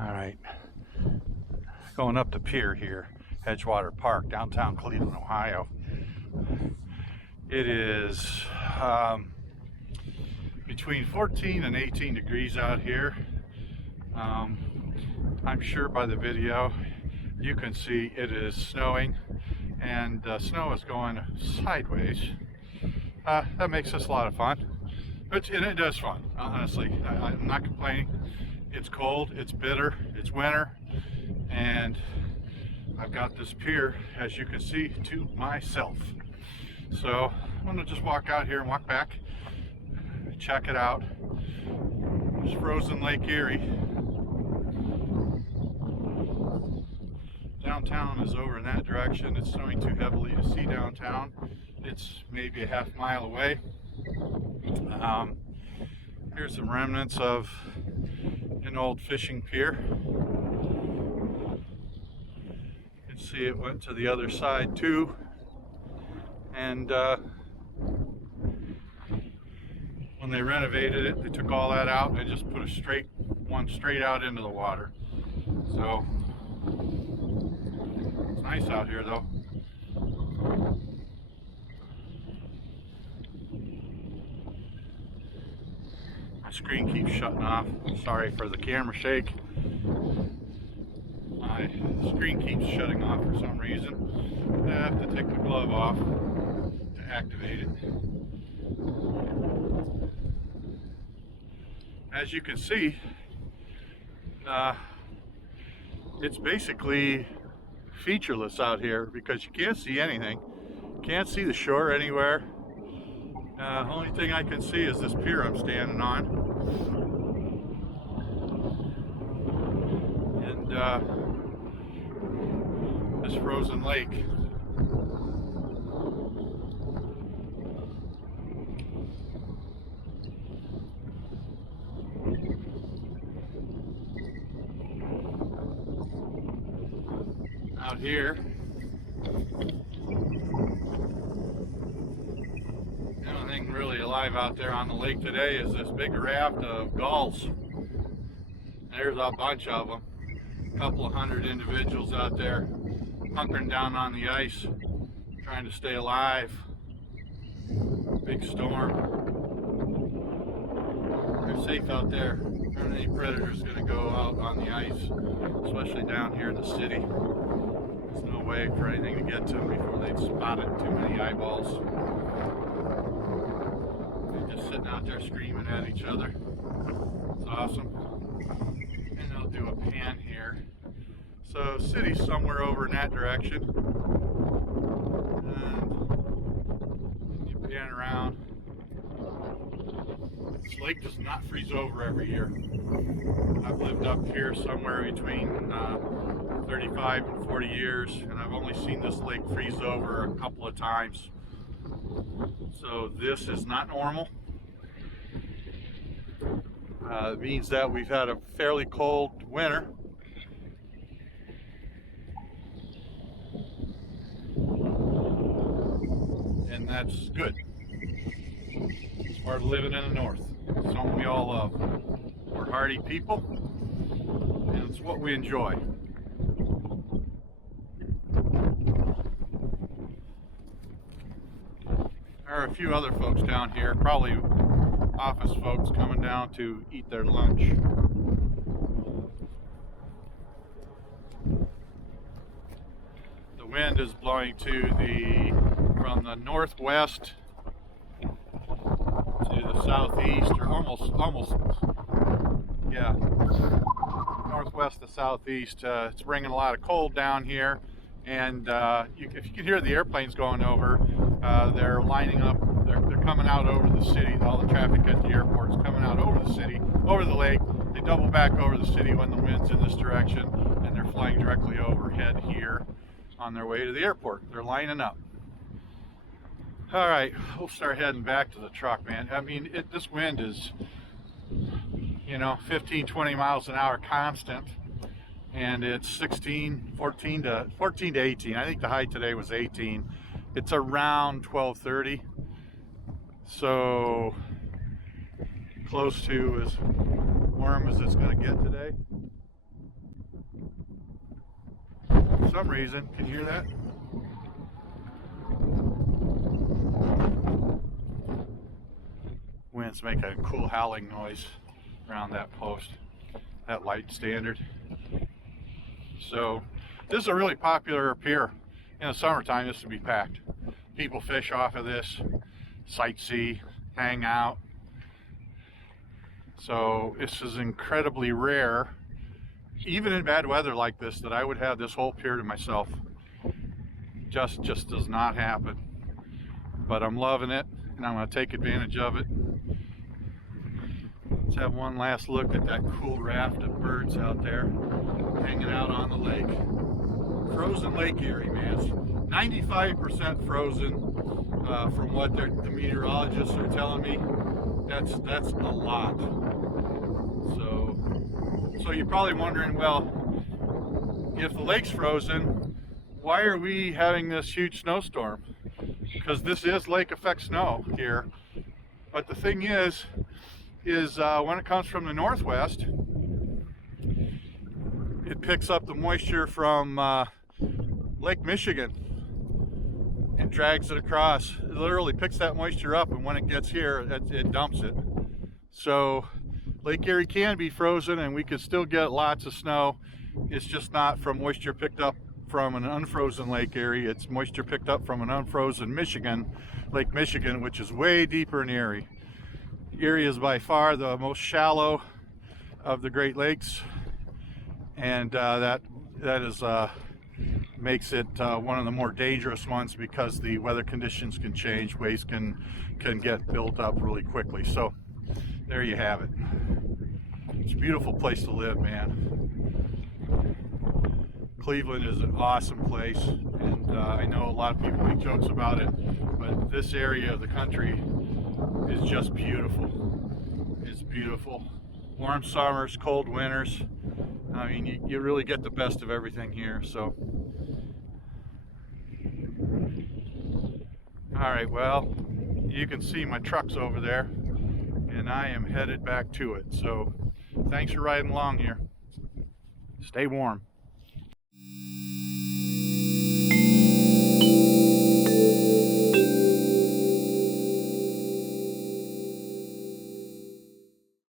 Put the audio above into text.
All right, going up to Pier here, Edgewater Park, downtown Cleveland, Ohio. It is between 14 and 18 degrees out here. I'm sure by the video you can see it is snowing, and snow is going sideways. That makes this a lot of fun, and it is fun, honestly. I'm not complaining. It's cold, it's bitter, it's winter, and I've got this pier, as you can see, to myself. So I'm gonna just walk out here and walk back, check it out. There's frozen Lake Erie. Downtown is over in that direction. It's snowing too heavily to see downtown. It's maybe a half mile away. Here's some remnants of an old fishing pier. You can see it went to the other side too, and when they renovated it, they took all that out and just put a one straight out into the water. So it's nice out here though. My screen keeps shutting off. Sorry for the camera shake. My screen keeps shutting off for some reason. I have to take the glove off to activate it. As you can see, it's basically featureless out here because you can't see anything. Can't see the shore anywhere. Only thing I can see is this pier I'm standing on, and this frozen lake. Out here, the only thing really alive out there on the lake today is this big raft of gulls. There's a bunch of them. A couple of hundred individuals out there hunkering down on the ice, trying to stay alive. Big storm. They're safe out there. There aren't any predators going to go out on the ice, especially down here in the city. There's no way for anything to get to them before they'd spot it. Too many eyeballs. They're just sitting out there screaming at each other. It's awesome. And I'll do a pan here. So city's somewhere over in that direction. And you pan around. This lake does not freeze over every year. I've lived up here somewhere between 35 and 40 years, and I've only seen this lake freeze over a couple of times. So this is not normal. It means that we've had a fairly cold winter. And that's good. It's part of living in the north. It's something we all love. We're hardy people, and it's what we enjoy. There are a few other folks down here, probably office folks coming down to eat their lunch. The wind is blowing from the northwest to the southeast, or almost, yeah, northwest to southeast. It's bringing a lot of cold down here, and if you can hear the airplanes going over, they're lining up. They're coming out over the city. All the traffic at the airport is coming out over the city, over the lake. They double back over the city when the wind's in this direction, and they're flying directly overhead here on their way to the airport. They're lining up. All right, we'll start heading back to the truck, man. I mean, this wind is, 15, 20 miles an hour constant, and it's 14 to 18. I think the high today was 18. It's around 12:30, so close to as warm as it's going to get today. some reason. Can you hear that? Winds make a cool howling noise around that post, that light standard. So this is a really popular pier. In the summertime, this would be packed. People fish off of this, sightsee, hang out. So this is incredibly rare, even in bad weather like this, that I would have this whole pier to myself. Just does not happen. But I'm loving it, and I'm going to take advantage of it. Let's have one last look at that cool raft of birds out there hanging out on the lake. Frozen Lake Erie, man. 95% frozen from what the meteorologists are telling me. That's a lot. So you're probably wondering, well, if the lake's frozen, why are we having this huge snowstorm? Because this is lake effect snow here. But the thing is when it comes from the northwest, it picks up the moisture from Lake Michigan and drags it across. It literally picks that moisture up, and when it gets here, it dumps it. So Lake Erie can be frozen, and we could still get lots of snow. It's just not from moisture picked up from an unfrozen Lake Erie. It's moisture picked up from an unfrozen Lake Michigan, which is way deeper in Erie. Erie is by far the most shallow of the Great Lakes, and that makes it one of the more dangerous ones because the weather conditions can change. Waste can get built up really quickly. So there you have it. It's a beautiful place to live, man. Cleveland is an awesome place, and I know a lot of people make jokes about it, but this area of the country is just beautiful. It's beautiful. Warm summers, cold winters. I mean, you really get the best of everything here. So, all right, well, you can see my truck's over there, and I am headed back to it. So thanks for riding along here. Stay warm.